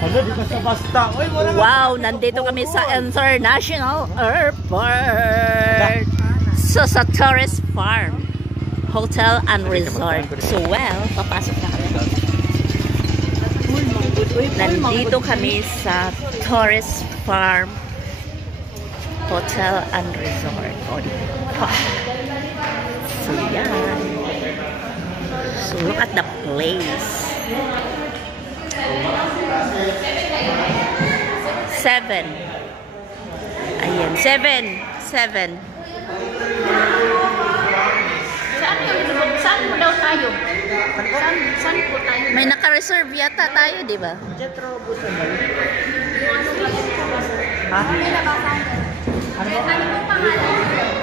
Ano, di ka sa basta. Wow, nandito kami sa International Airport. So, sa Tourist Farm Hotel and Resort. So, well, papasok na kami. Nandito kami sa Tourist Farm Hotel and Resort. So, yan. So, look at the place. 7. Ayan, 7. Saan mo daw tayo? Saan po tayo? May naka-reserve yata tayo, di ba? Jetro Busan ba? Ha? Ano po pangalan?